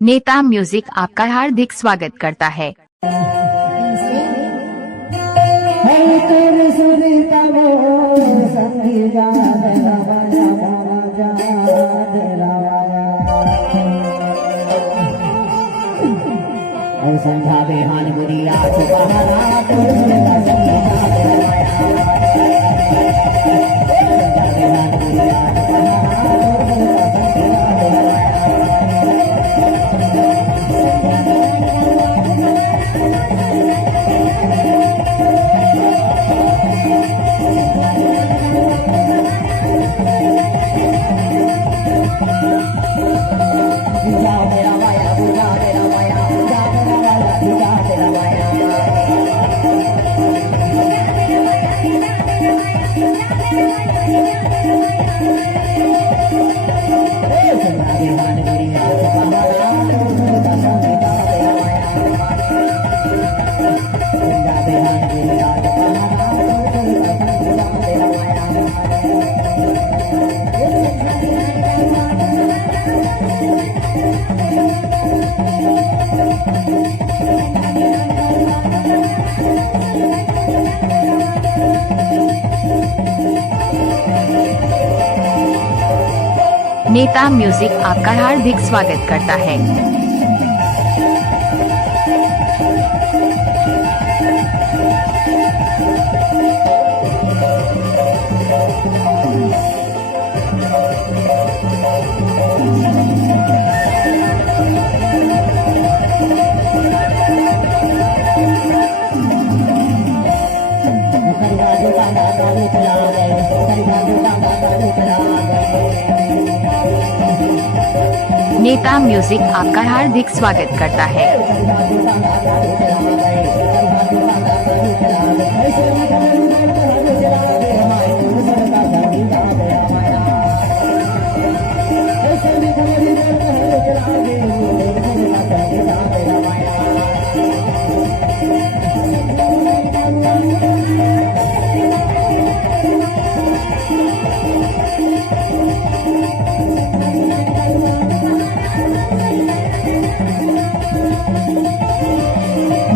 नेता म्यूजिक आपका हार्दिक स्वागत करता है। संध्या बेहान गुड़िया नेता म्यूजिक आपका हार्दिक स्वागत करता है। नेता म्यूजिक आपका हार्दिक स्वागत करता है।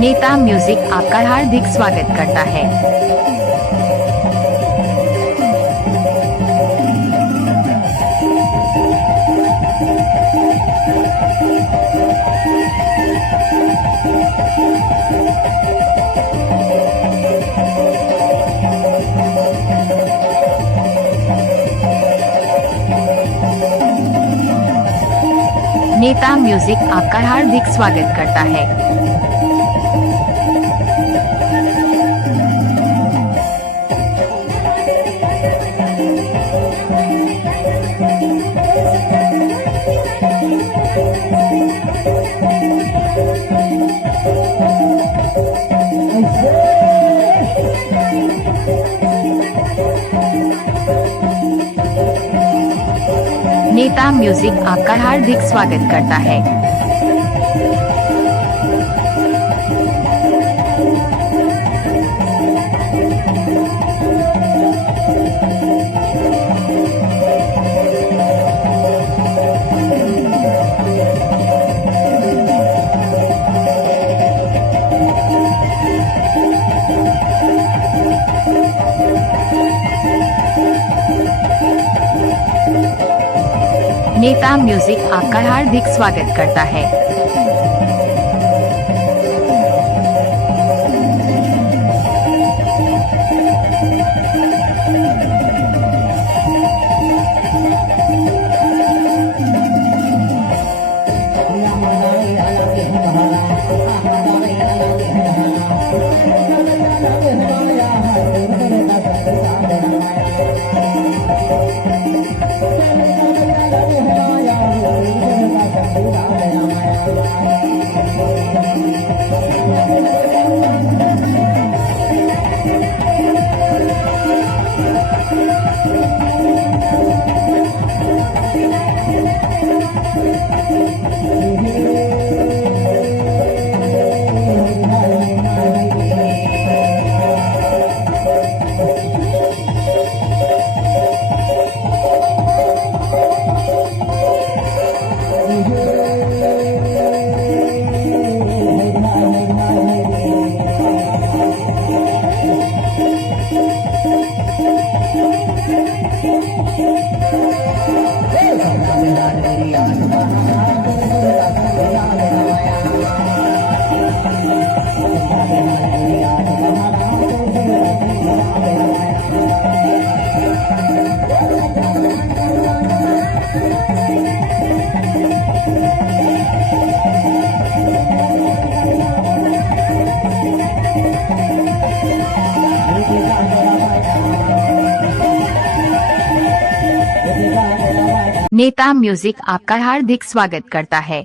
नेता म्यूजिक आपका हार्दिक स्वागत करता है। नेता म्यूजिक आपका हार्दिक स्वागत करता है। नेता म्यूजिक आपका हार्दिक स्वागत करता है। नेता म्यूजिक आपका हार्दिक स्वागत करता है। नेता म्यूजिक आपका हार्दिक स्वागत करता है।